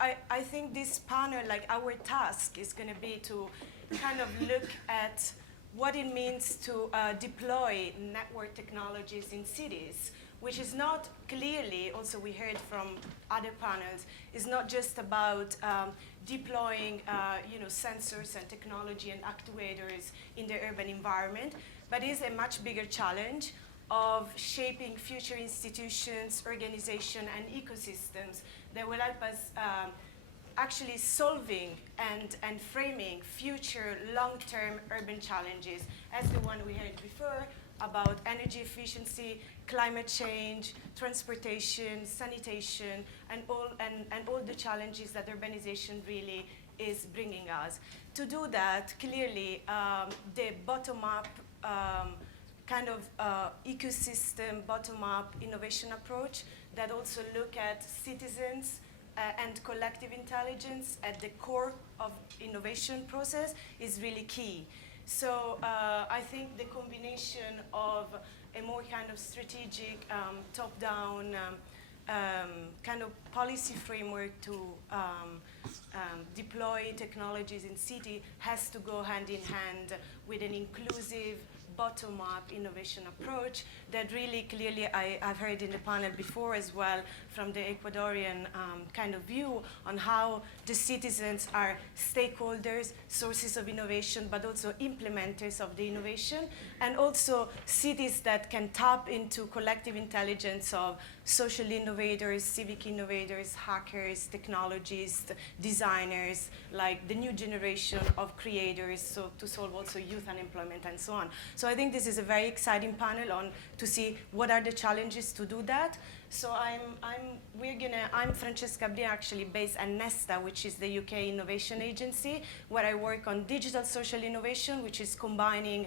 I think this panel, like our task is going to be to kind of look at what it means to deploy network technologies in cities, which is not clearly, also we heard from other panels, is not just about deploying sensors and technology and actuators in the urban environment, but is a much bigger challenge of shaping future institutions, organization, and ecosystems that will help us actually solving and framing future long-term urban challenges, as the one we heard before about energy efficiency, climate change, transportation, sanitation, and all the challenges that urbanization really is bringing us. To do that, clearly, the bottom-up kind of ecosystem, bottom-up innovation approach that also look at citizens and collective intelligence at the core of innovation process is really key. So I think the combination of a more kind of strategic, top-down kind of policy framework to deploy technologies in city has to go hand in hand with an inclusive, bottom-up innovation approach that really clearly I've heard in the panel before as well from the Ecuadorian kind of view on how the citizens are stakeholders, sources of innovation, but also implementers of the innovation, and also cities that can tap into collective intelligence of social innovators, civic innovators, hackers, technologists, designers, like the new generation of creators, so to solve also youth unemployment and so on. So I think this is a very exciting panel on to see what are the challenges to do that. So I'm Francesca, Bria, actually based at Nesta, which is the UK innovation agency, where I work on digital social innovation, which is combining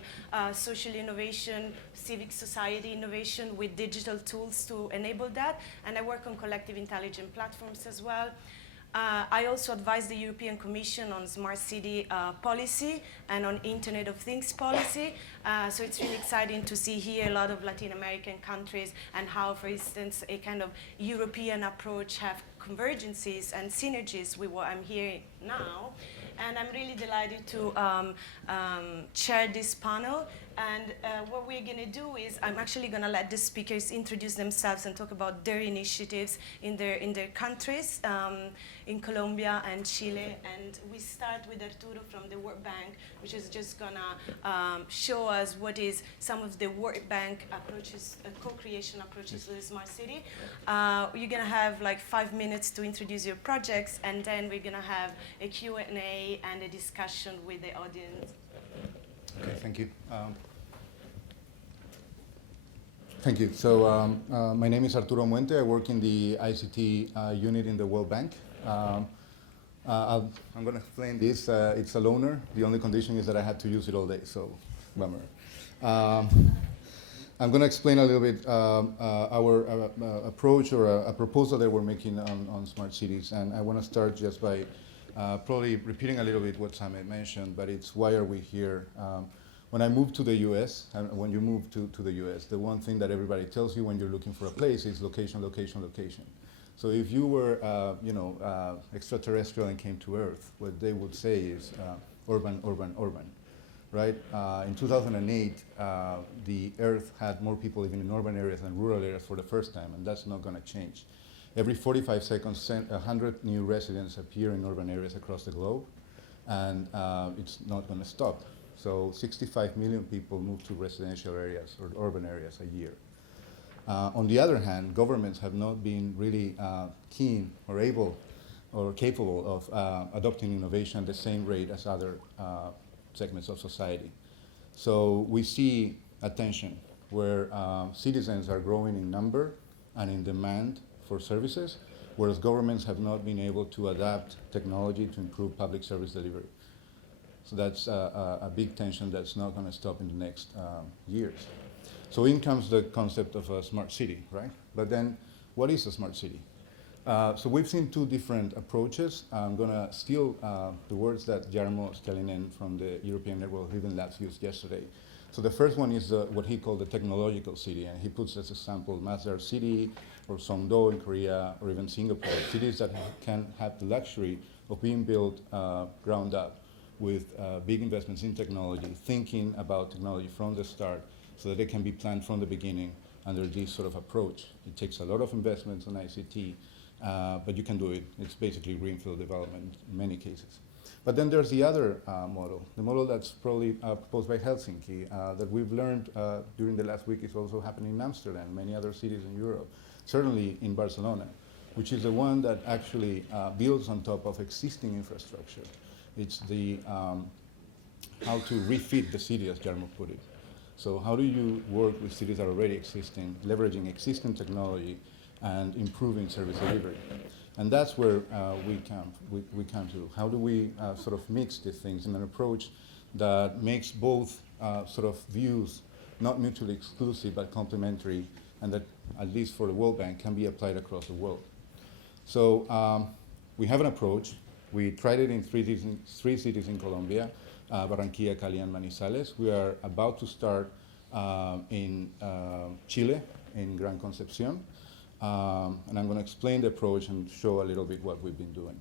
social innovation, civic society innovation with digital tools to enable that. And I work on collective intelligent platforms as well. I also advise the European Commission on smart city policy and on Internet of Things policy. So it's really exciting to see here a lot of Latin American countries and how, for instance, a kind of European approach have convergences and synergies with what I'm hearing now. And I'm really delighted to chair this panel. And what we're going to do is I'm actually going to let the speakers introduce themselves and talk about their initiatives in their countries, in Colombia and Chile. And we start with Arturo from the World Bank, which is just going to show us what is some of the World Bank approaches, co-creation approaches to the smart city. You're going to have like 5 minutes to introduce your projects, and then we're going to have a Q&A and a discussion with the audience. Okay, thank you. Thank you. So my name is Arturo Muente. I work in the ICT unit in the World Bank. I'm going to explain this. It's a loaner. The only condition is that I had to use it all day, so bummer. I'm going to explain a little bit our approach or a proposal that we're making on smart cities. And I want to start just by probably repeating a little bit what Sam had mentioned, but it's why are we here? When I moved to the US, and when you move to the US, the one thing that everybody tells you when you're looking for a place is location, location, location. So if you were, extraterrestrial and came to Earth, what they would say is urban, urban, urban, right? In 2008, the Earth had more people living in urban areas than rural areas for the first time, and that's not going to change. Every 45 seconds, 100 new residents appear in urban areas across the globe, and it's not going to stop. So 65 million people move to residential areas or urban areas a year. On the other hand, governments have not been really keen or able or capable of adopting innovation at the same rate as other segments of society. So we see a tension where citizens are growing in number and in demand for services, whereas governments have not been able to adapt technology to improve public service delivery. So that's a big tension that's not going to stop in the next years. So in comes the concept of a smart city, right? But then, what is a smart city? So we've seen two different approaches. I'm going to steal the words that Jarmo Stelinen from the European Network of Living Labs used yesterday. So the first one is what he called the technological city, and he puts as example Masdar City or Songdo in Korea or even Singapore, cities that can have the luxury of being built ground up with big investments in technology, thinking about technology from the start so that it can be planned from the beginning under this sort of approach. It takes a lot of investments on ICT, but you can do it. It's basically greenfield development in many cases. But then there's the other model, the model that's probably proposed by Helsinki, that we've learned during the last week is also happening in Amsterdam, many other cities in Europe, certainly in Barcelona, which is the one that actually builds on top of existing infrastructure. It's the how to refit the city, as Jarmo put it. So how do you work with cities that are already existing, leveraging existing technology and improving service delivery? And that's where we come to. How do we sort of mix these things in an approach that makes both sort of views not mutually exclusive but complementary, and that, at least for the World Bank, can be applied across the world? So we have an approach. We tried it in three cities in Colombia, Barranquilla, Cali, and Manizales. We are about to start in Chile, in Gran Concepcion. And I'm going to explain the approach and show a little bit what we've been doing.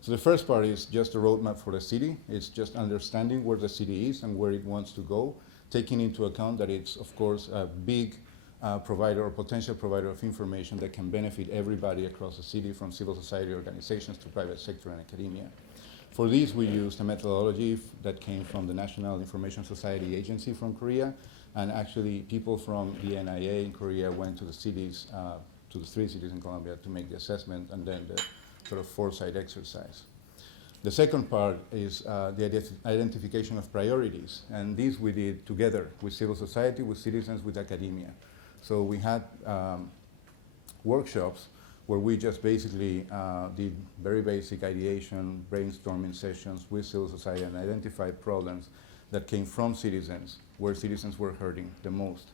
So the first part is just a roadmap for the city. It's just understanding where the city is and where it wants to go, taking into account that it's, of course, a big provider or potential provider of information that can benefit everybody across the city, from civil society organizations to private sector and academia. For this, we used a methodology that came from the National Information Society Agency from Korea, and actually people from the NIA in Korea went to the cities, to the three cities in Colombia to make the assessment, and then the sort of foresight exercise. The second part is the identification of priorities, and these we did together with civil society, with citizens, with academia. So we had workshops where we just basically did very basic ideation, brainstorming sessions with civil society and identified problems that came from citizens, where citizens were hurting the most.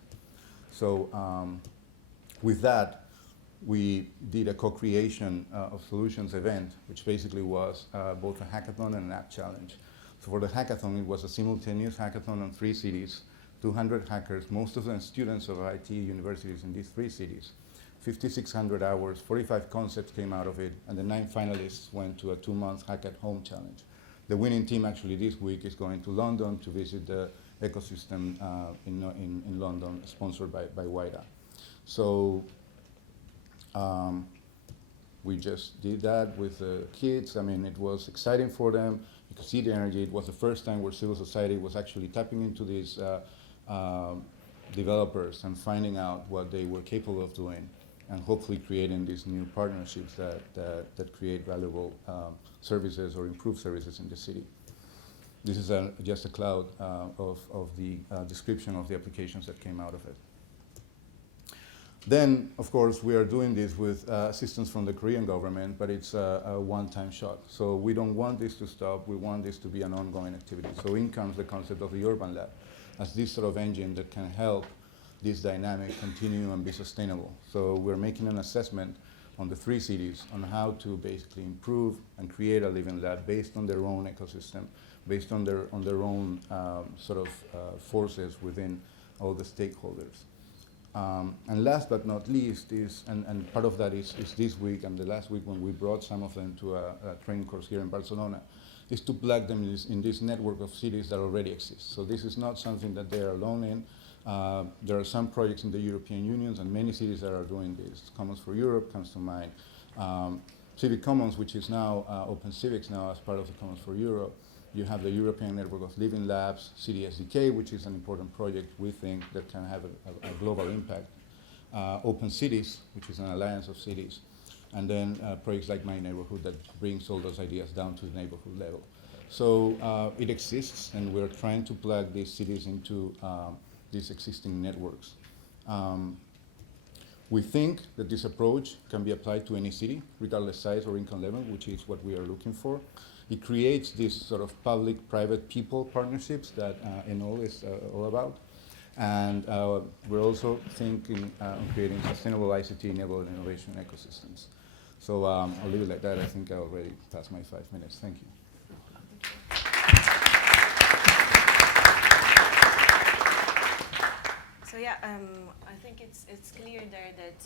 So with that, we did a co-creation of solutions event, which basically was both a hackathon and an app challenge. So for the hackathon, it was a simultaneous hackathon on 3 cities, 200 hackers, most of them students of IT universities in these 3 cities. 5,600 hours, 45 concepts came out of it, and the 9 finalists went to a 2-month Hack at Home challenge. The winning team actually this week is going to London to visit the ecosystem in London, sponsored by WIDA. So we just did that with the kids. I mean, it was exciting for them. You could see the energy. It was the first time where civil society was actually tapping into these developers and finding out what they were capable of doing, and hopefully creating these new partnerships that create valuable services or improve services in the city. This is just a cloud of the description of the applications that came out of it. Then, of course, we are doing this with assistance from the Korean government, but it's a one-time shot. So we don't want this to stop. We want this to be an ongoing activity. So in comes the concept of the Urban Lab as this sort of engine that can help this dynamic continue and be sustainable. So we're making an assessment on the 3 cities on how to basically improve and create a living lab based on their own ecosystem, based on their own forces within all the stakeholders. And last but not least is, and part of that is this week and the last week when we brought some of them to a training course here in Barcelona, is to plug them in this network of cities that already exist. So this is not something that they are alone in. There are some projects in the European Union and many cities that are doing this. Commons for Europe comes to mind. Civic Commons, which is now Open Civics now as part of the Commons for Europe. You have the European Network of Living Labs, City SDK, which is an important project we think that can have a global impact. Open Cities, which is an alliance of cities. And then projects like My Neighborhood that brings all those ideas down to the neighborhood level. So it exists, and we're trying to plug these cities into these existing networks. We think that this approach can be applied to any city, regardless size or income level, which is what we are looking for. It creates this sort of public-private people partnerships that Enol is all about. And we're also thinking on creating sustainable ICT-enabled innovation ecosystems. So I'll leave it like that. I think I already passed my 5 minutes. Thank you. Bria, I think it's clear there that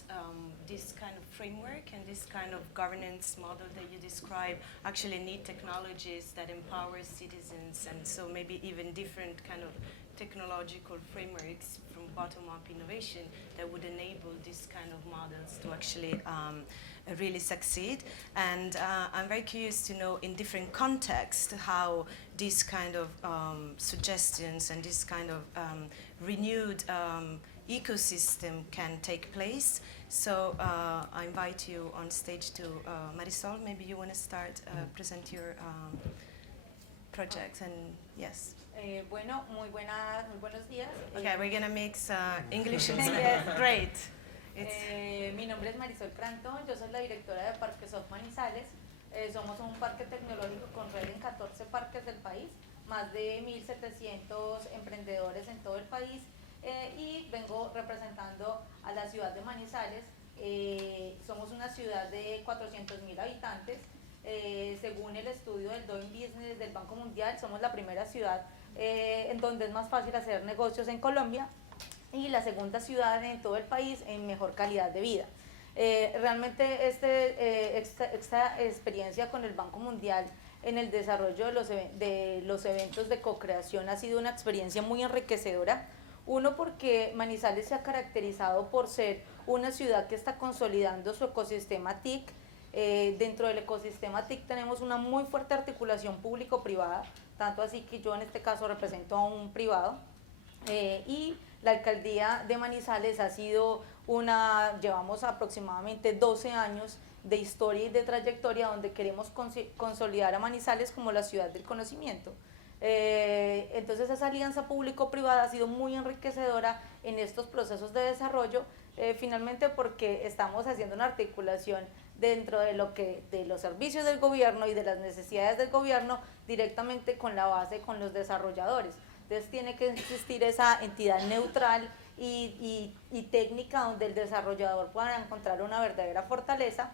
this kind of framework and this kind of governance model that you describe actually need technologies that empower citizens, and so maybe even different kind of technological frameworks from bottom-up innovation that would enable these kind of models to actually really succeed. And I'm very curious to know in different contexts how these kind of suggestions and this kind of renewed ecosystem can take place. So I invite you on stage to Marisol. Maybe you want to start, present your projects, and yes. Bueno, muy buenos días. Okay, we're gonna mix English and Spanish. Great. Mi nombre es Marisol Caranton, yo soy la directora de ParqueSoft Manizales. Somos un parque tecnológico con red en 14 parques del país, más de 1.700 emprendedores en todo el país, y vengo representando a la ciudad de Manizales. Somos una ciudad de 400.000 habitantes. Según el estudio del Doing Business del Banco Mundial, somos la primera ciudad en donde es más fácil hacer negocios en Colombia, y la segunda ciudad en todo el país en mejor calidad de vida. Realmente esta experiencia con el Banco Mundial en el desarrollo de los eventos de co-creación ha sido una experiencia muy enriquecedora. Uno, porque Manizales se ha caracterizado por ser una ciudad que está consolidando su ecosistema TIC. Dentro del ecosistema TIC tenemos una muy fuerte articulación público-privada, tanto así que yo en este caso represento a un privado, y la alcaldía de Manizales ha sido llevamos aproximadamente 12 años de historia y de trayectoria donde queremos consolidar a Manizales como la ciudad del conocimiento. Entonces esa alianza público-privada ha sido muy enriquecedora en estos procesos de desarrollo, finalmente porque estamos haciendo una articulación dentro de los servicios del gobierno y de las necesidades del gobierno directamente con la base, con los desarrolladores. Entonces tiene que existir esa entidad neutral y técnica donde el desarrollador pueda encontrar una verdadera fortaleza,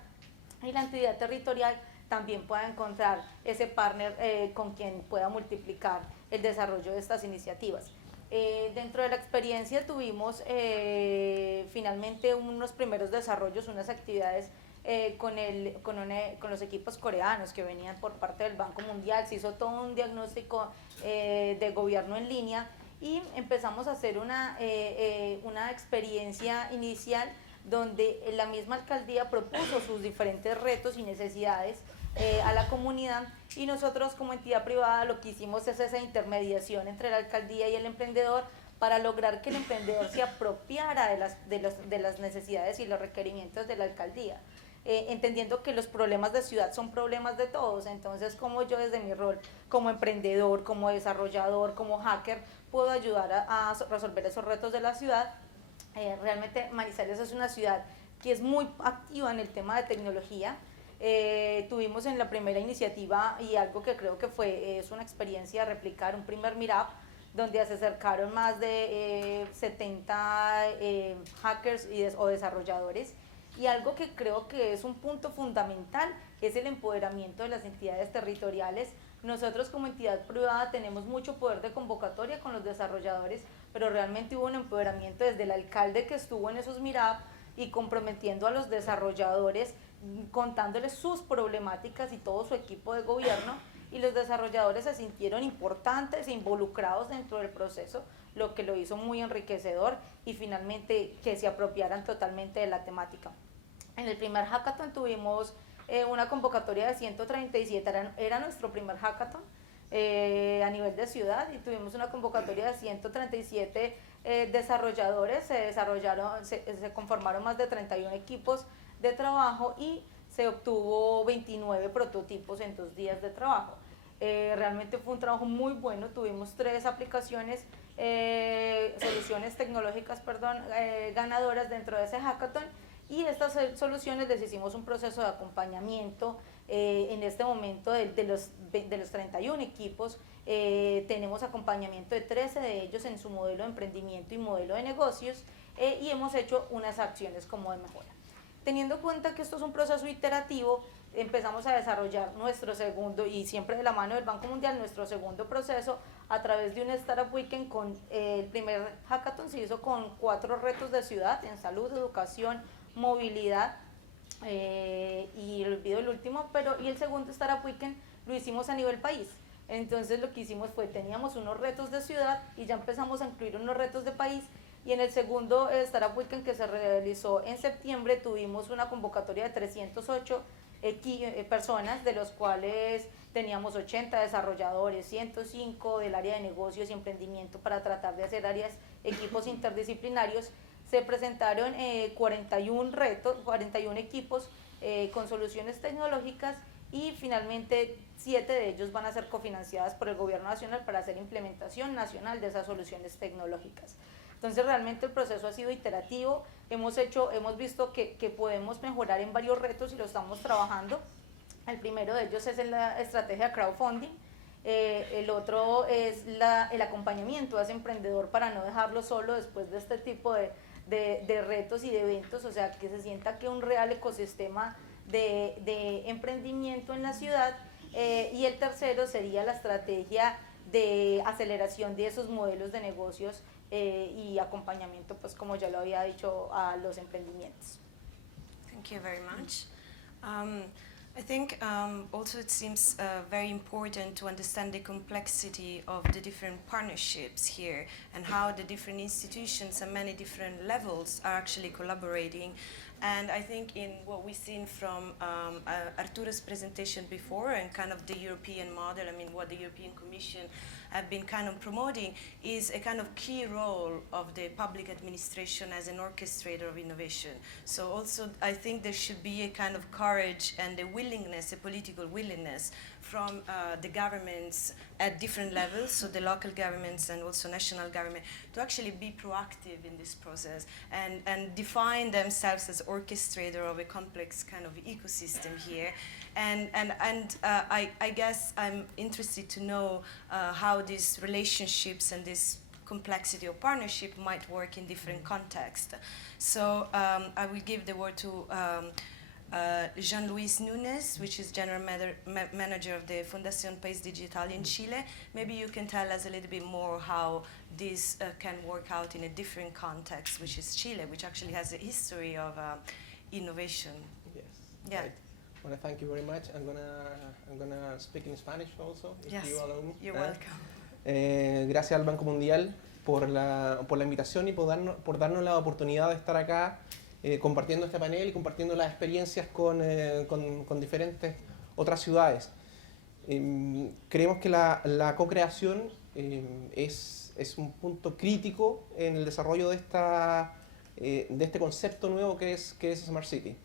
y la entidad territorial también pueda encontrar ese partner con quien pueda multiplicar el desarrollo de estas iniciativas. Dentro de la experiencia tuvimos finalmente unos primeros desarrollos, unas actividades con los equipos coreanos que venían por parte del Banco Mundial. Se hizo todo un diagnóstico de gobierno en línea, y empezamos a hacer una experiencia inicial donde la misma alcaldía propuso sus diferentes retos y necesidades a la comunidad, y nosotros como entidad privada lo que hicimos es esa intermediación entre la alcaldía y el emprendedor para lograr que el emprendedor se apropiara de las necesidades y los requerimientos de la alcaldía. Entendiendo que los problemas de ciudad son problemas de todos. Entonces, como yo desde mi rol como emprendedor, como desarrollador, como hacker, puedo ayudar a resolver esos retos de la ciudad. Realmente Manizales es una ciudad que es muy activa en el tema de tecnología. Tuvimos en la primera iniciativa, y algo que creo que es una experiencia, replicar un primer meetup donde se acercaron más de 70 hackers o desarrolladores. Y algo que creo que es un punto fundamental es el empoderamiento de las entidades territoriales. Nosotros como entidad privada tenemos mucho poder de convocatoria con los desarrolladores, pero realmente hubo un empoderamiento desde el alcalde que estuvo en esos meetups y comprometiendo a los desarrolladores, contándoles sus problemáticas y todo su equipo de gobierno, y los desarrolladores se sintieron importantes e involucrados dentro del proceso, lo que lo hizo muy enriquecedor, y finalmente que se apropiaran totalmente de la temática. En el primer hackathon tuvimos una convocatoria de 137, era nuestro primer hackathon a nivel de ciudad, y tuvimos una convocatoria de 137 desarrolladores. Se conformaron más de 31 equipos de trabajo y se obtuvo 29 prototipos en 2 días de trabajo. Realmente fue un trabajo muy bueno. Tuvimos 3 aplicaciones, soluciones tecnológicas, ganadoras dentro de ese hackathon, y estas soluciones les hicimos un proceso de acompañamiento. En este momento de los 31 equipos tenemos acompañamiento de 13 de ellos en su modelo de emprendimiento y modelo de negocios, y hemos hecho unas acciones como de mejora. teniendo en cuenta que esto es un proceso iterativo, empezamos a desarrollar nuestro segundo, y siempre de la mano del Banco Mundial, nuestro segundo proceso a través de un Startup Weekend. El primer hackathon se hizo con 4 retos de ciudad en salud, educación, movilidad, y olvido el último, y el segundo Startup Weekend lo hicimos a nivel país. Entonces lo que hicimos fue, teníamos unos retos de ciudad y ya empezamos a incluir unos retos de país, y en el segundo Startup Weekend, que se realizó en septiembre, tuvimos una convocatoria de 308 personas, de los cuales teníamos 80 desarrolladores, 105 del área de negocios y emprendimiento, para tratar de hacer equipos interdisciplinarios. Se presentaron 41 equipos con soluciones tecnológicas, y finalmente 7 de ellos van a ser cofinanciadas por el gobierno nacional para hacer implementación nacional de esas soluciones tecnológicas. Entonces realmente el proceso ha sido iterativo, hemos visto que podemos mejorar en varios retos y lo estamos trabajando. El primero de ellos es en la estrategia crowdfunding, el otro es el acompañamiento a ese emprendedor para no dejarlo solo después de este tipo de retos y de eventos, o sea, que se sienta que un real ecosistema de emprendimiento en la ciudad, y el tercero sería la estrategia de aceleración de esos modelos de negocios y acompañamiento, pues como ya lo había dicho, a los emprendimientos. Thank you very much. I think also it seems very important to understand the complexity of the different partnerships here and how the different institutions and many different levels are actually collaborating. And I think in what we've seen from Arturo's presentation before and kind of the European model, I mean what the European Commission have been kind of promoting is a kind of key role of the public administration as an orchestrator of innovation. So also I think there should be a kind of courage and a willingness, a political willingness from the governments at different levels, so the local governments and also national government, to actually be proactive in this process and define themselves as orchestrator of a complex kind of ecosystem here. And I guess I'm interested to know how these relationships and this complexity of partnership might work in different contexts. So I will give the word to Jean-Louis Nuñez, which is General Manager of the Fundación País Digital in Chile. Maybe you can tell us a little bit more how this can work out in a different context, which is Chile, which actually has a history of innovation. Yes. Yeah. Right. Well, thank you very much. I'm gonna speak in Spanish also, if Yes, you allow me. you're welcome. Gracias al Banco Mundial por la invitación y por darnos la oportunidad de estar acá compartiendo este panel y compartiendo las experiencias con diferentes otras ciudades. Creemos que la co-creación es un punto crítico en el desarrollo de este concepto nuevo que es Smart City.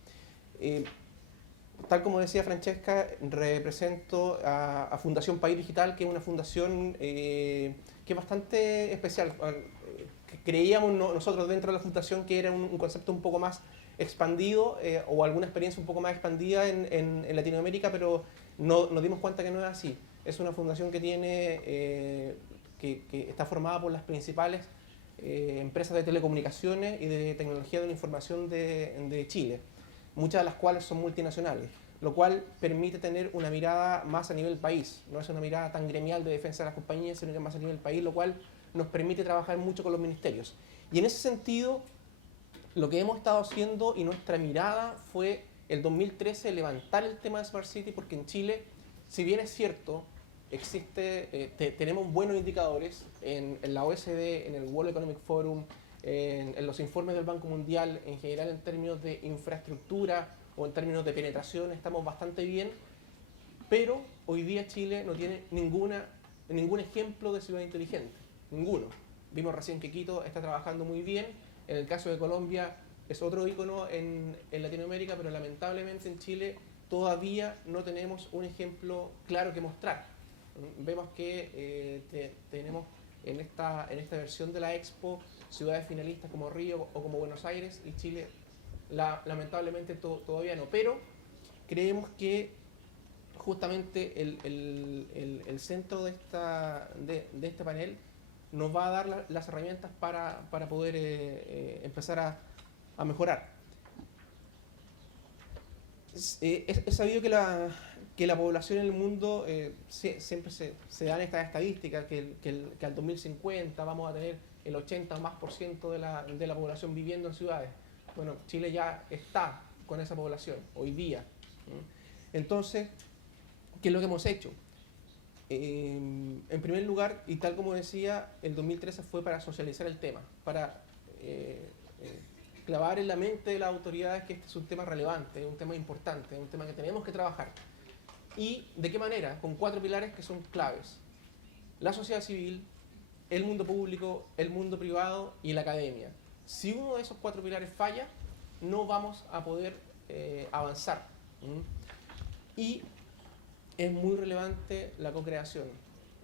Tal como decía Francesca, represento a Fundación País Digital, que es una fundación que es bastante especial. Creíamos nosotros dentro de la fundación que era un concepto un poco más expandido o alguna experiencia un poco más expandida en Latinoamérica, pero nos dimos cuenta que no es así. Es una fundación que que está formada por las principales empresas de telecomunicaciones y de tecnología de la información de Chile, muchas de las cuales son multinacionales, lo cual permite tener una mirada más a nivel país. No es una mirada tan gremial de defensa de las compañías, sino que más a nivel país, lo cual nos permite trabajar mucho con los ministerios. Y en ese sentido, lo que hemos estado haciendo y nuestra mirada fue el 2013 levantar el tema de Smart City, porque en Chile, si bien es cierto, tenemos buenos indicadores en la OECD, en el World Economic Forum, en los informes del Banco Mundial, en general en términos de infraestructura o en términos de penetración estamos bastante bien, pero hoy día Chile no tiene ningún ejemplo de ciudad inteligente, ninguno. Vimos recién que Quito está trabajando muy bien, en el caso de Colombia es otro ícono en Latinoamérica, pero lamentablemente en Chile todavía no tenemos un ejemplo claro que mostrar. Vemos que tenemos en esta versión de la Expo ciudades finalistas como Río o como Buenos Aires, y Chile lamentablemente todavía no, pero creemos que justamente el centro de este panel nos va a dar las herramientas para poder empezar a mejorar. Es sabido que la población en el mundo, siempre se dan estas estadísticas, que al 2050 vamos a tener el 80 o más por ciento de la población viviendo en ciudades. Bueno, Chile ya está con esa población hoy día. Entonces, ¿qué es lo que hemos hecho? En primer lugar, y tal como decía, el 2013 fue para socializar el tema, para clavar en la mente de las autoridades que este es un tema relevante, un tema importante, un tema que tenemos que trabajar. ¿Y de qué manera? Con 4 pilares que son claves: la sociedad civil, el mundo público, el mundo privado y la academia. Si uno de esos 4 pilares falla, no vamos a poder avanzar. Y es muy relevante la co-creación.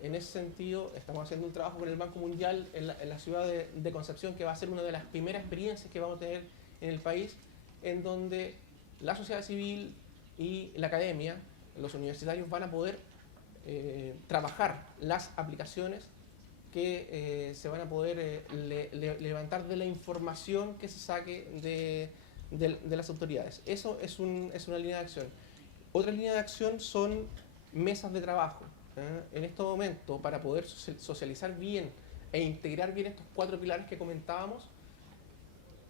En ese sentido, estamos haciendo un trabajo con el Banco Mundial en la ciudad de Concepción, que va a ser una de las primeras experiencias que vamos a tener en el país, en donde la sociedad civil y la academia, los universitarios, van a poder trabajar las aplicaciones que se van a poder levantar de la información que se saque de las autoridades. Eso es una línea de acción. Otra línea de acción son mesas de trabajo. En este momento, para poder socializar bien e integrar bien estos 4 pilares que comentábamos,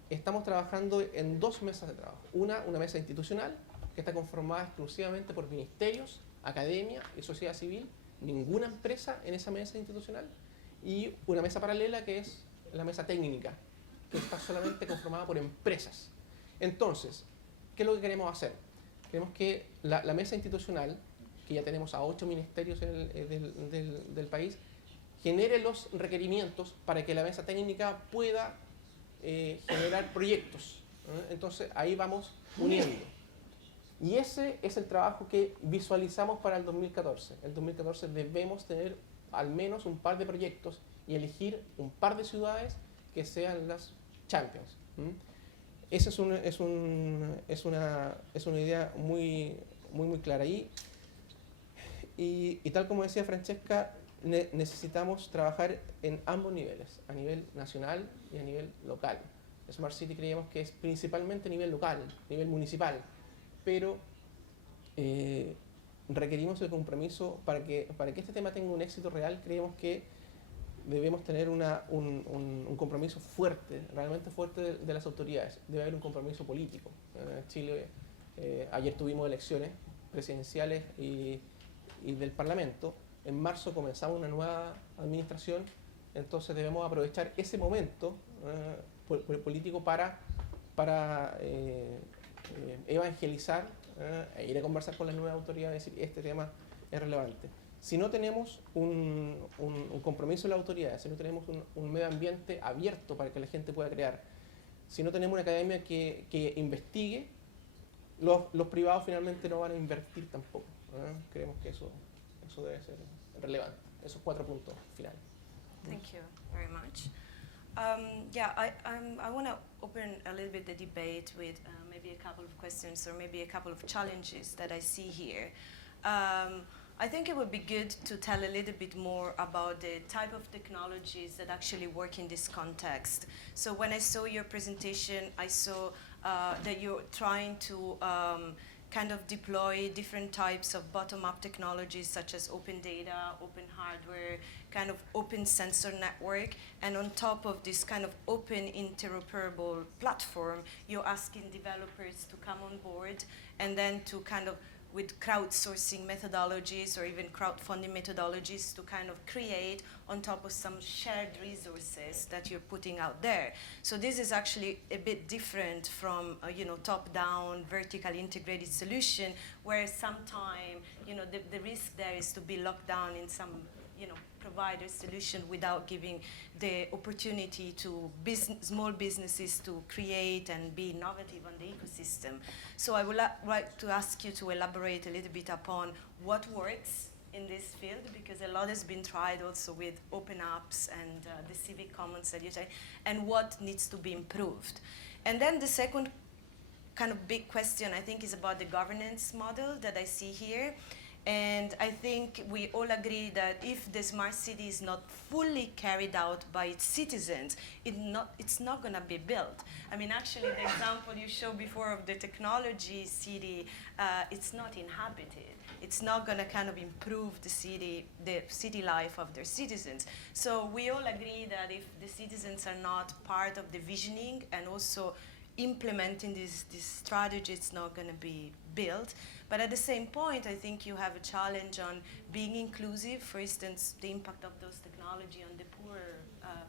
estamos trabajando en 2 mesas de trabajo. Una mesa institucional, que está conformada exclusivamente por ministerios, academia y sociedad civil, ninguna empresa en esa mesa institucional, y una mesa paralela, que es la mesa técnica, que está solamente conformada por empresas. Entonces, ¿qué es lo que queremos hacer? Queremos que la mesa institucional, que ya tenemos a 8 ministerios del país, genere los requerimientos para que la mesa técnica pueda generar proyectos. Entonces ahí vamos uniendo. Y ese es el trabajo que visualizamos para el 2014. El 2014 debemos tener al menos un par de proyectos y elegir un par de ciudades que sean las champions. Esa es una idea muy clara. Y tal como decía Francesca, necesitamos trabajar en ambos niveles, a nivel nacional y a nivel local. Smart City creemos que es principalmente a nivel local, a nivel municipal, pero requerimos el compromiso para que este tema tenga un éxito real. Creemos que debemos tener un compromiso fuerte, realmente fuerte de las autoridades. Debe haber un compromiso político. Chile, ayer tuvimos elecciones presidenciales y del Parlamento. En marzo comenzamos una nueva administración, entonces debemos aprovechar ese momento político para evangelizar e ir a conversar con las nuevas autoridades y decir: este tema es relevante. Si no tenemos un compromiso de las autoridades, si no tenemos un medio ambiente abierto para que la gente pueda crear, si no tenemos una academia que investigue, los privados finalmente no van a invertir tampoco. Creemos que eso debe ser relevante. Esos 4 puntos finales. Thank you very much. I want to open a little bit the debate with maybe a couple of questions or maybe a couple of challenges that I see here. I think it would be good to tell a little bit more about the type of technologies that actually work in this context. So when I saw your presentation, I saw that you're trying to kind of deploy different types of bottom-up technologies such as open data, open hardware, kind of open sensor network, and on top of this kind of open interoperable platform, you're asking developers to come on board and then to kind of, with crowdsourcing methodologies or even crowdfunding methodologies, to kind of create on top of some shared resources that you're putting out there. So this is actually a bit different from top-down, vertically integrated solution, where sometimes the risk there is to be locked down in some provider solution without giving the opportunity to small businesses to create and be innovative on the ecosystem. So I would like to ask you to elaborate a little bit upon what works in this field, because a lot has been tried also with open apps and the civic commons that you say, and what needs to be improved. And then the second kind of big question, I think, is about the governance model that I see here. And I think we all agree that if the smart city is not fully carried out by its citizens, it's not going to be built. I mean, actually, the example you showed before of the technology city, it's not inhabited. It's not going to kind of improve the city life of their citizens. So we all agree that if the citizens are not part of the visioning and also implementing this strategy, it's not going to be built. But at the same point, I think you have a challenge on being inclusive, for instance, the impact of those technology on the poor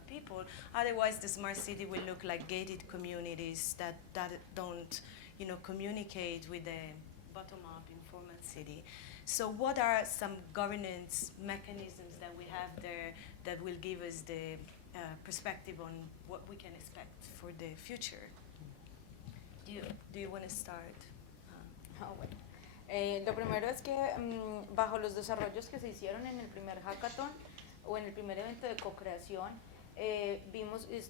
people. Otherwise, the smart city will look like gated communities that don't, communicate with the bottom-up informal city. So what are some governance mechanisms that we have there that will give us the perspective on what we can expect for the future? Do you want to start? Bueno. Lo primero es que bajo los desarrollos que se hicieron en el primer hackathon o en el primer evento de co-creación,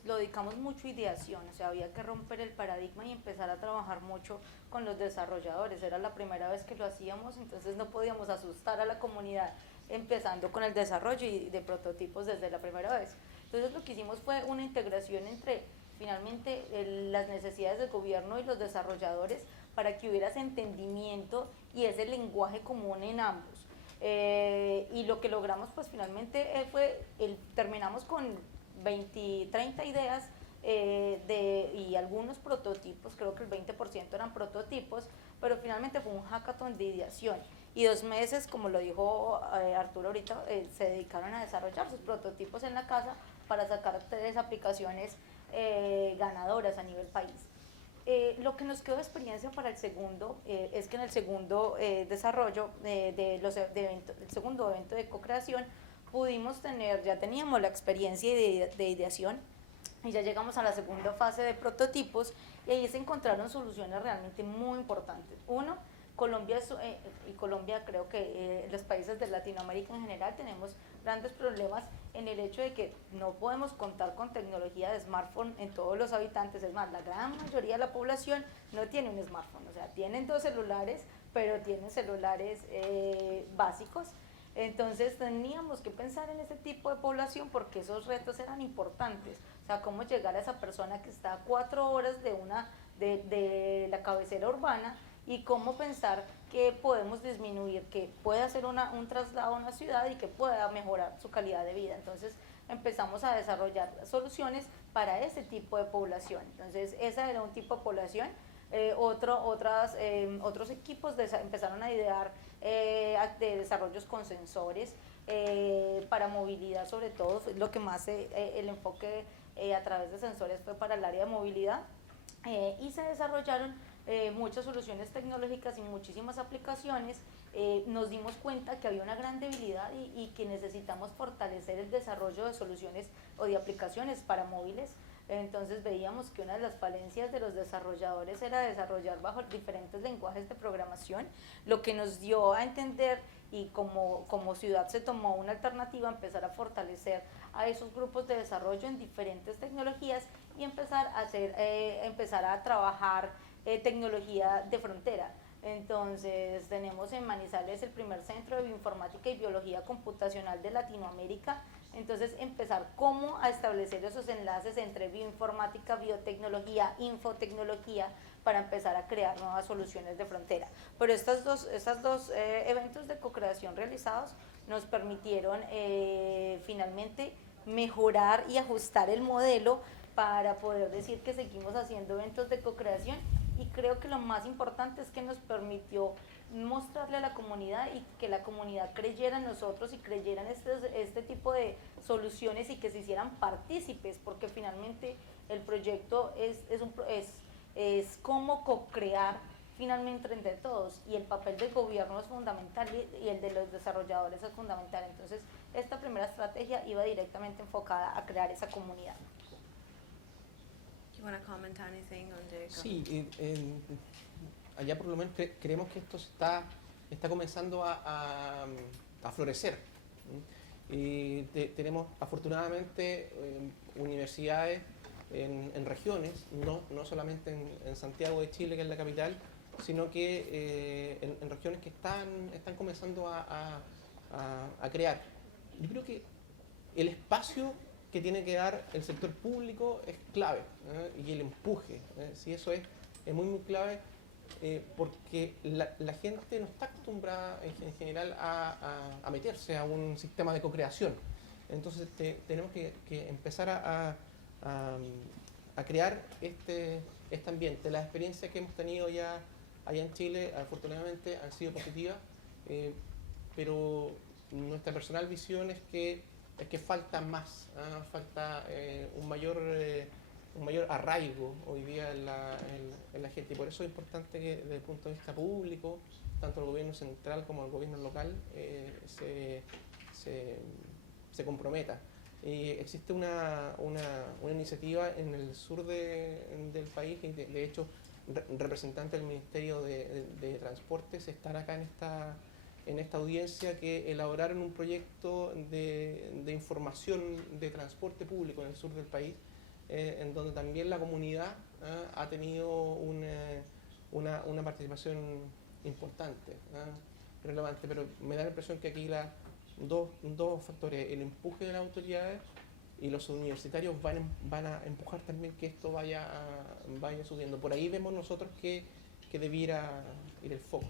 lo dedicamos mucho a ideación, o sea, había que romper el paradigma y empezar a trabajar mucho con los desarrolladores. Era la primera vez que lo hacíamos, entonces no podíamos asustar a la comunidad empezando con el desarrollo y de prototipos desde la primera vez. Entonces lo que hicimos fue una integración entre finalmente las necesidades del gobierno y los desarrolladores para que hubiera ese entendimiento y ese lenguaje común en ambos. Y lo que logramos pues finalmente terminamos con 30 ideas y algunos prototipos, creo que el 20% eran prototipos, pero finalmente fue un hackathon de ideación. Y 2 meses, como lo dijo Arturo ahorita, se dedicaron a desarrollar sus prototipos en la casa para sacar 3 aplicaciones ganadoras a nivel país. Lo que nos quedó de experiencia para el segundo es que en el segundo desarrollo el segundo evento de co-creación pudimos ya teníamos la experiencia de ideación y ya llegamos a la segunda fase de prototipos y ahí se encontraron soluciones realmente muy importantes. Uno, Colombia creo que los países de Latinoamérica en general tenemos grandes problemas en el hecho de que no podemos contar con tecnología de smartphone en todos los habitantes. Es más, la gran mayoría de la población no tiene un smartphone, o sea, tienen 2 celulares, pero tienen celulares básicos. Entonces teníamos que pensar en ese tipo de población porque esos retos eran importantes. O sea, cómo llegar a esa persona que está a 4 horas de la cabecera urbana y cómo pensar que podemos disminuir, que pueda hacer un traslado a una ciudad y que pueda mejorar su calidad de vida. Entonces empezamos a desarrollar soluciones para ese tipo de población. Entonces ese era un tipo de población. Otros equipos empezaron a idear de desarrollos con sensores para movilidad, sobre todo lo que más el enfoque a través de sensores fue para el área de movilidad y se desarrollaron muchas soluciones tecnológicas y muchísimas aplicaciones. Nos dimos cuenta que había una gran debilidad y que necesitamos fortalecer el desarrollo de soluciones o de aplicaciones para móviles. Entonces veíamos que una de las falencias de los desarrolladores era desarrollar bajo diferentes lenguajes de programación, lo que nos dio a entender y como ciudad se tomó una alternativa, empezar a fortalecer a esos grupos de desarrollo en diferentes tecnologías y empezar a trabajar tecnología de frontera. Entonces tenemos en Manizales el primer centro de bioinformática y biología computacional de Latinoamérica. Entonces empezar cómo a establecer esos enlaces entre bioinformática, biotecnología, infotecnología para empezar a crear nuevas soluciones de frontera. Pero estos dos eventos de co-creación realizados nos permitieron finalmente mejorar y ajustar el modelo para poder decir que seguimos haciendo eventos de co-creación. Y creo que lo más importante es que nos permitió mostrarle a la comunidad y que la comunidad creyera en nosotros y creyera en este tipo de soluciones y que se hicieran partícipes, porque finalmente el proyecto es cómo co-crear finalmente entre todos y el papel del gobierno es fundamental y el de los desarrolladores es fundamental. Entonces esta primera estrategia iba directamente enfocada a crear esa comunidad. Do you want to comment anything on the... Sí, allá por lo menos creemos que esto está comenzando a florecer. Y tenemos afortunadamente universidades en regiones, no solamente en Santiago de Chile, que es la capital, sino que en regiones que están comenzando a crear. Yo creo que el espacio que tiene que dar el sector público es clave, y el empuje, sí, eso es muy, muy clave, porque la gente no está acostumbrada en general a meterse a un sistema de co-creación. Entonces tenemos que empezar a crear este ambiente. Las experiencias que hemos tenido ya allá en Chile, afortunadamente, han sido positivas, pero nuestra personal visión es que falta más, falta un mayor arraigo hoy día en la gente. Y por eso es importante que desde el punto de vista público, tanto el gobierno central como el gobierno local se comprometa. Existe una iniciativa en el sur del país, y de hecho representantes del Ministerio de Transportes están acá en esta audiencia, que elaboraron un proyecto de información de transporte público en el sur del país, en donde también la comunidad ha tenido una participación importante, relevante, pero me da la impresión que aquí dos factores: el empuje de las autoridades, y los universitarios van a empujar también que esto vaya subiendo. Por ahí vemos nosotros que debiera ir el foco.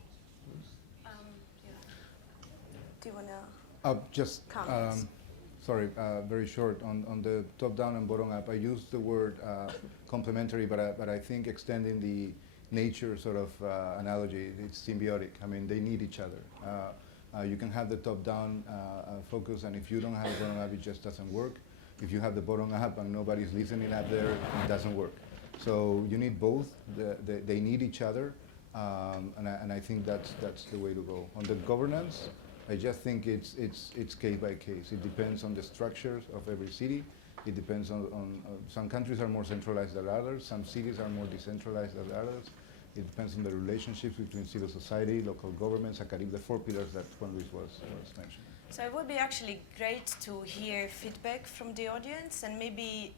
Do you want to Just, comment? sorry, very short. On the top-down and bottom-up, I used the word complementary, but I think extending the nature sort of analogy, it's symbiotic. I mean, they need each other. You can have the top-down focus, and if you don't have bottom-up, it just doesn't work. If you have the bottom-up and nobody's listening up there, it doesn't work. So you need both. They need each other, and I think that's the way to go. On the governance, I just think it's case by case. It depends on the structures of every city. It depends on some countries are more centralized than others. Some cities are more decentralized than others. It depends on the relationships between civil society, local governments, academia, the four pillars that Juan Luis was mentioning. So it would be actually great to hear feedback from the audience, and maybe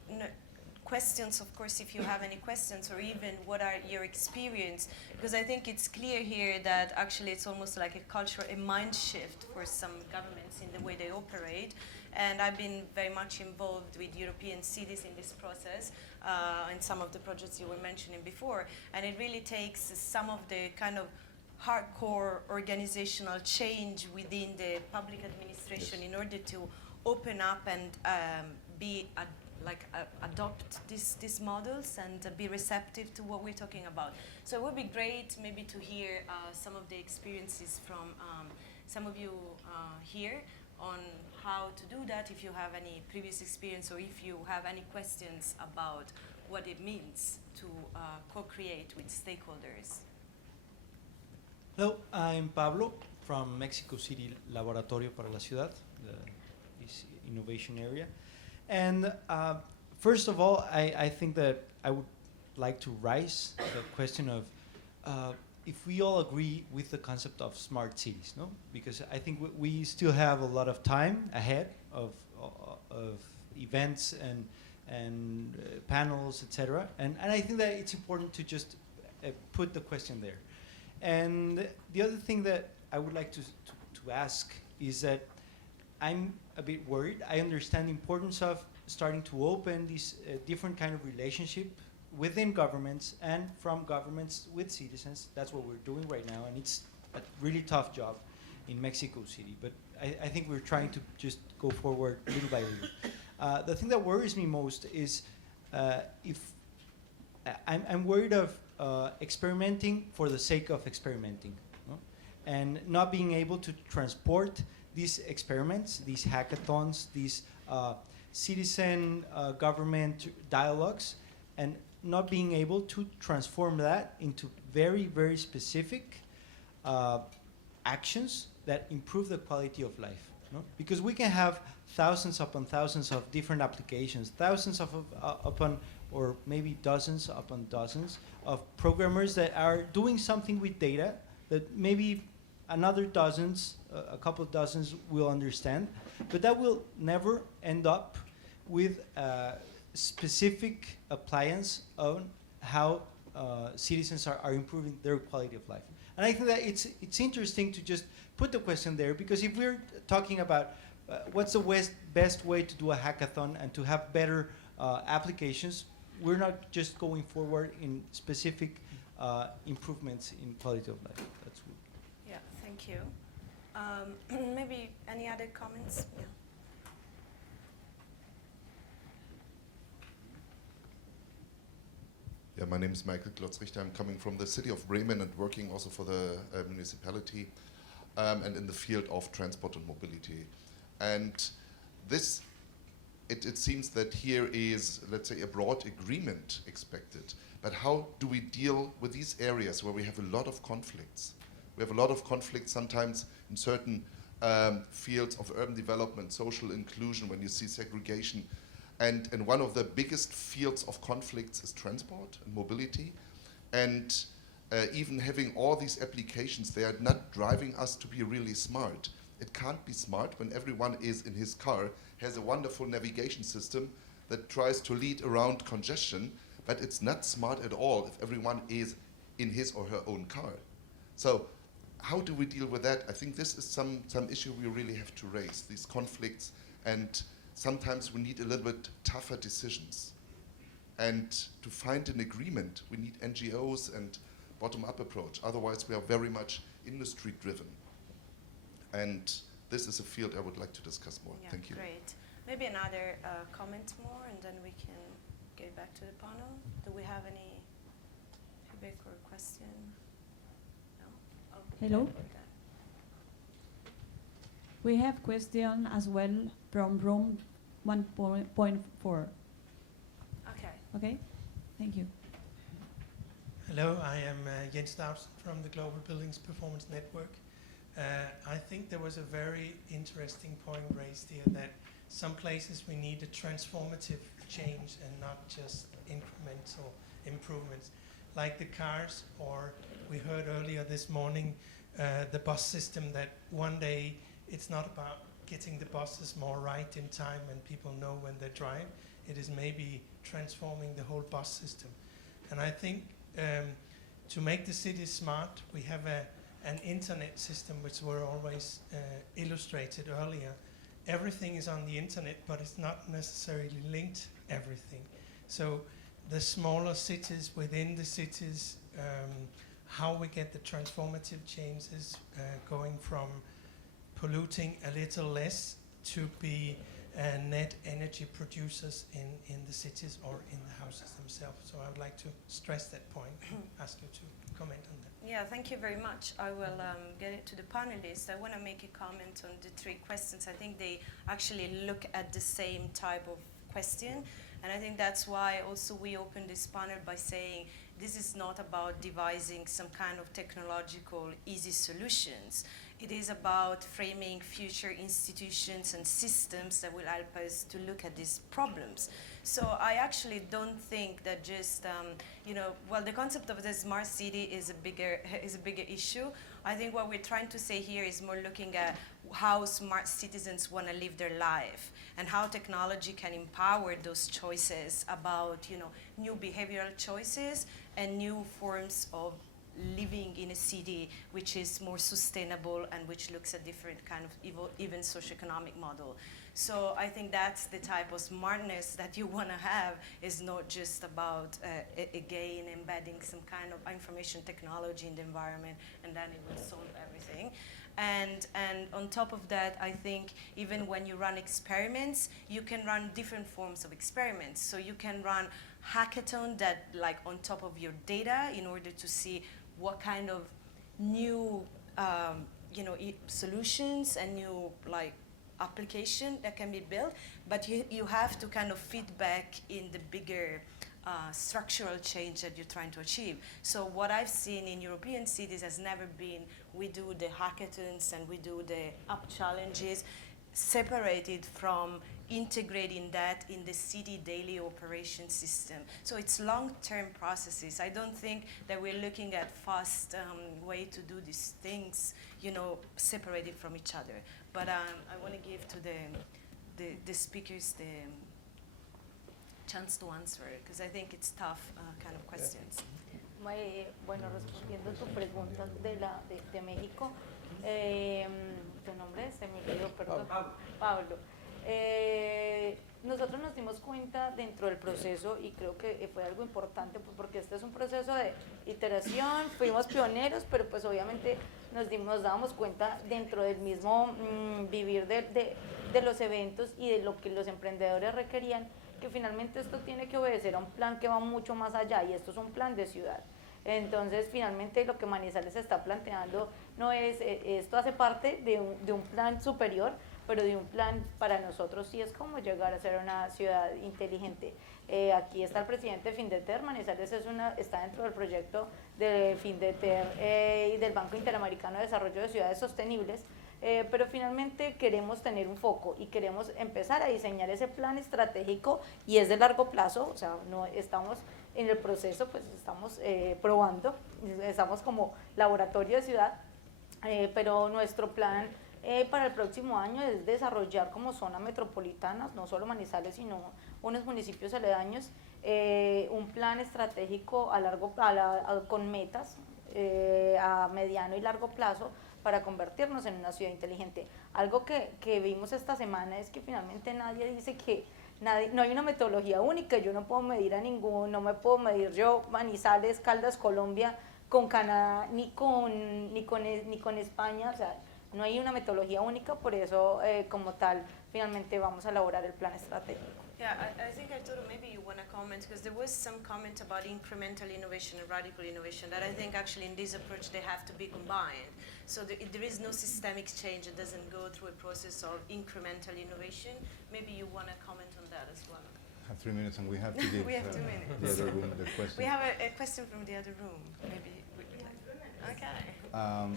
questions, of course, if you have any questions, or even what are your experience, because I think it's clear here that actually it's almost like a cultural, a mind shift for some governments in the way they operate. And I've been very much involved with European cities in this process, and some of the projects you were mentioning before, and it really takes some of the kind of hardcore organizational change within the public administration, yes, in order to open up and adopt these models and be receptive to what we're talking about. So it would be great maybe to hear some of the experiences from some of you here on how to do that, if you have any previous experience, or if you have any questions about what it means to co-create with stakeholders. Hello, I'm Pablo from Mexico City Laboratorio para la Ciudad, this innovation area. And first of all, I think that I would like to raise the question of if we all agree with the concept of smart cities, no? Because I think we still have a lot of time ahead of events and panels, etc. And I think that it's important to just put the question there. And the other thing that I would like to ask is that I'm a bit worried. I understand the importance of starting to open this different kind of relationship within governments and from governments with citizens. That's what we're doing right now, and it's a really tough job in Mexico City. But I think we're trying to just go forward little by little. The thing that worries me most is if I'm worried of experimenting for the sake of experimenting, no? And not being able to transport these experiments, these hackathons, these citizen government dialogues, and not being able to transform that into very, very specific actions that improve the quality of life. No? Because we can have thousands upon thousands of different applications, thousands upon, or maybe dozens upon dozens of programmers that are doing something with data that maybe another dozens, a couple of dozens will understand, but that will never end up with a specific appliance on how citizens are improving their quality of life. And I think that it's interesting to just put the question there, because if we're talking about what's the best way to do a hackathon and to have better applications, we're not just going forward in specific improvements in quality of life. That's good. Yeah, thank you. Maybe any other comments? Yeah. Yeah, my name is Michael Glotzrichter. I'm coming from the city of Bremen and working also for the municipality and in the field of transport and mobility. And this, it seems that here is, let's say, a broad agreement expected. But how do we deal with these areas where we have a lot of conflicts? We have a lot of conflicts sometimes in certain fields of urban development, social inclusion, when you see segregation. And one of the biggest fields of conflicts is transport and mobility. And even having all these applications, they are not driving us to be really smart. It can't be smart when everyone is in his car, has a wonderful navigation system that tries to lead around congestion, but it's not smart at all if everyone is in his or her own car. So how do we deal with that? I think this is some issue we really have to raise, these conflicts, and sometimes we need a little bit tougher decisions. And to find an agreement, we need NGOs and bottom-up approach. Otherwise, we are very much industry-driven. And this is a field I would like to discuss more. Yeah, thank you. Great. Maybe another comment more, and then we can get back to the panel. Do we have any feedback or question? No? Oh, Hello. okay. We have question as well from room 1.4. Okay. Okay, thank you. Hello, I am Jens Doutzen from the Global Buildings Performance Network. I think there was a very interesting point raised here that some places we need a transformative change and not just incremental improvements, like the cars, or we heard earlier this morning the bus system, that one day it's not about getting the buses more right in time and people know when they drive. It is maybe transforming the whole bus system. And I think to make the cities smart, we have an internet system which were always illustrated earlier. Everything is on the internet, but it's not necessarily linked everything. So the smaller cities within the cities, how we get the transformative changes going from polluting a little less to be net energy producers in the cities or in the houses themselves. So I would like to stress that point, ask you to comment on that. Yeah, thank you very much. I will get it to the panelists. I want to make a comment on the three questions. I think they actually look at the same type of question. And I think that's why also we opened this panel by saying this is not about devising some kind of technological easy solutions. It is about framing future institutions and systems that will help us to look at these problems. So I actually don't think that just, well, the concept of the smart city is a bigger issue. I think what we're trying to say here is more looking at how smart citizens want to live their life and how technology can empower those choices about, new behavioral choices and new forms of living in a city which is more sustainable and which looks at different kind of even socioeconomic model. So I think that's the type of smartness that you want to have, is not just about, again, embedding some kind of information technology in the environment and then it will solve everything. And on top of that, I think even when you run experiments, you can run different forms of experiments. So you can run hackathon that, like, on top of your data in order to see what kind of new, solutions and new, application that can be built. But you have to kind of feedback in the bigger structural change that you're trying to achieve. So what I've seen in European cities has never been, we do the hackathons and we do the up challenges separated from integrating that in the city daily operation system. So it's long-term processes. I don't think that we're looking at fast way to do these things, separated from each other. But I want to give to the speakers the chance to answer, because I think it's tough kind of questions. Bueno, respondiendo a tu pregunta de México, tu nombre se me olvidó, perdón. Pablo. Nosotros nos dimos cuenta dentro del proceso, y creo que fue algo importante, pues, porque este es un proceso de iteración, fuimos pioneros, pero pues obviamente nos dábamos cuenta dentro del mismo vivir de los eventos y de lo que los emprendedores requerían, que finalmente esto tiene que obedecer a un plan que va mucho más allá, y esto es un plan de ciudad. Entonces, finalmente, lo que Manizales está planteando no es, esto hace parte de un plan superior, pero de un plan para nosotros sí es como llegar a ser una ciudad inteligente. Aquí está el presidente de Findeter. Manizales está dentro del proyecto de Findeter y del Banco Interamericano de Desarrollo de Ciudades Sostenibles, pero finalmente queremos tener un foco y queremos empezar a diseñar ese plan estratégico, y es de largo plazo, o sea, no estamos en el proceso, pues estamos probando, estamos como laboratorio de ciudad, pero nuestro plan para el próximo año es desarrollar como zona metropolitana, no solo Manizales, sino unos municipios aledaños, un plan estratégico con metas a mediano y largo plazo para convertirnos en una ciudad inteligente. Algo que vimos esta semana es que finalmente nadie dice que no hay una metodología única. Yo no puedo medir no me puedo medir yo Manizales, Caldas, Colombia, con Canadá, ni con España, o sea, no hay una metodología única, por eso como tal finalmente vamos a elaborar el plan estratégico. Yeah, I think, Arturo, maybe you want to comment, because there was some comment about incremental innovation and radical innovation that I think actually in this approach they have to be combined. So there is no systemic change. It doesn't go through a process of incremental innovation. Maybe you want to comment on that as well. I have 3 minutes and we have to give We have 2 minutes. the other room the question. We have a question from the other room. Maybe we would like. Okay.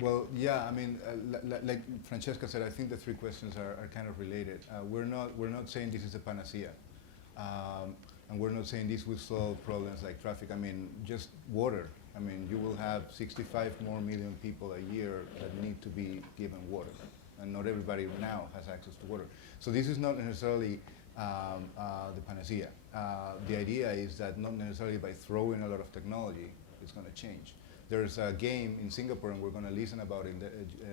Well, yeah, I mean, like Francesca said, I think the three questions are kind of related. We're not saying this is a panacea, and we're not saying this will solve problems like traffic. I mean, just water. I mean, you will have 65 more million people a year that need to be given water, and not everybody now has access to water. So this is not necessarily the panacea. The idea is that not necessarily by throwing a lot of technology, it's going to change. There's a game in Singapore, and we're going to listen about it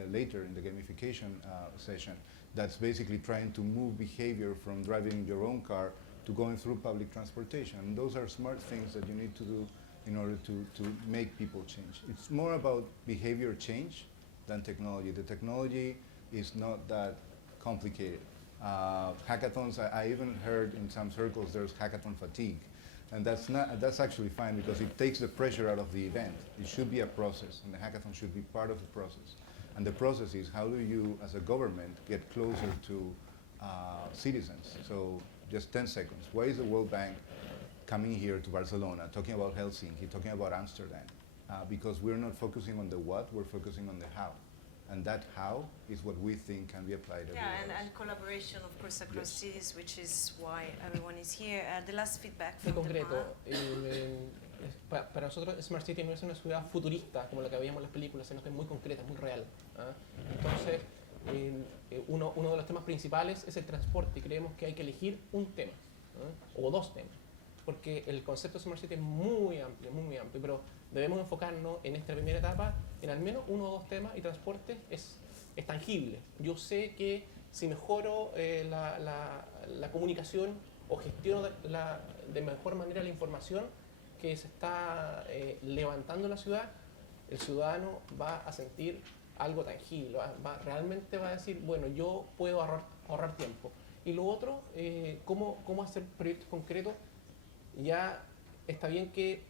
later in the gamification session, that's basically trying to move behavior from driving your own car to going through public transportation. And those are smart things that you need to do in order to make people change. It's more about behavior change than technology. The technology is not that complicated. Hackathons, I even heard in some circles there's hackathon fatigue. And that's actually fine, because it takes the pressure out of the event. It should be a process, and the hackathon should be part of the process. And the process is, how do you, as a government, get closer to citizens? So just 10 seconds. Why is the World Bank coming here to Barcelona, talking about Helsinki, talking about Amsterdam? Because we're not focusing on the what, we're focusing on the how. And that how is what we think can be applied everywhere. Yeah, and collaboration, of course, across cities, which is why everyone is here. The last feedback from En concreto, para nosotros Smart City no es una ciudad futurista como la que veíamos en las películas, sino que es muy concreta, muy real. Entonces, uno de los temas principales es el transporte, y creemos que hay que elegir un tema, o dos temas, porque el concepto de Smart City es muy amplio, pero debemos enfocarnos en esta primera etapa en al menos uno o dos temas, y transporte es tangible. Yo sé que si mejoro la comunicación o gestiono de mejor manera la información que se está levantando en la ciudad, el ciudadano va a sentir algo tangible, realmente va a decir, bueno, yo puedo ahorrar tiempo. Y lo otro, cómo hacer proyectos concretos. Ya está bien que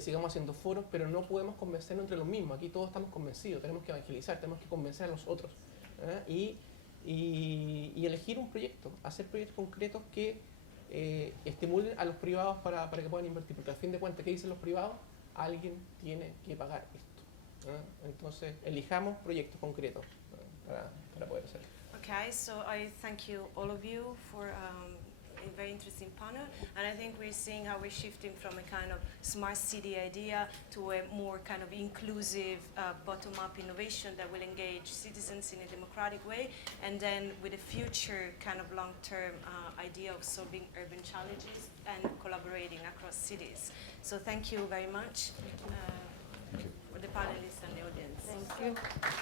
sigamos haciendo foros, pero no podemos convencernos entre los mismos. Aquí todos estamos convencidos, tenemos que evangelizar, tenemos que convencer a los otros. Y elegir un proyecto, hacer proyectos concretos que estimulen a los privados para que puedan invertir, porque al fin de cuentas, ¿qué dicen los privados? Alguien tiene que pagar esto. Entonces, elijamos proyectos concretos para poder hacerlo. Okay, so I thank you, all of you, for a very interesting panel. And I think we're seeing how we're shifting from a kind of smart city idea to a more kind of inclusive bottom-up innovation that will engage citizens in a democratic way, and then with a future kind of long-term idea of solving urban challenges and collaborating across cities. So thank you very much for the panelists and the audience. Thank you.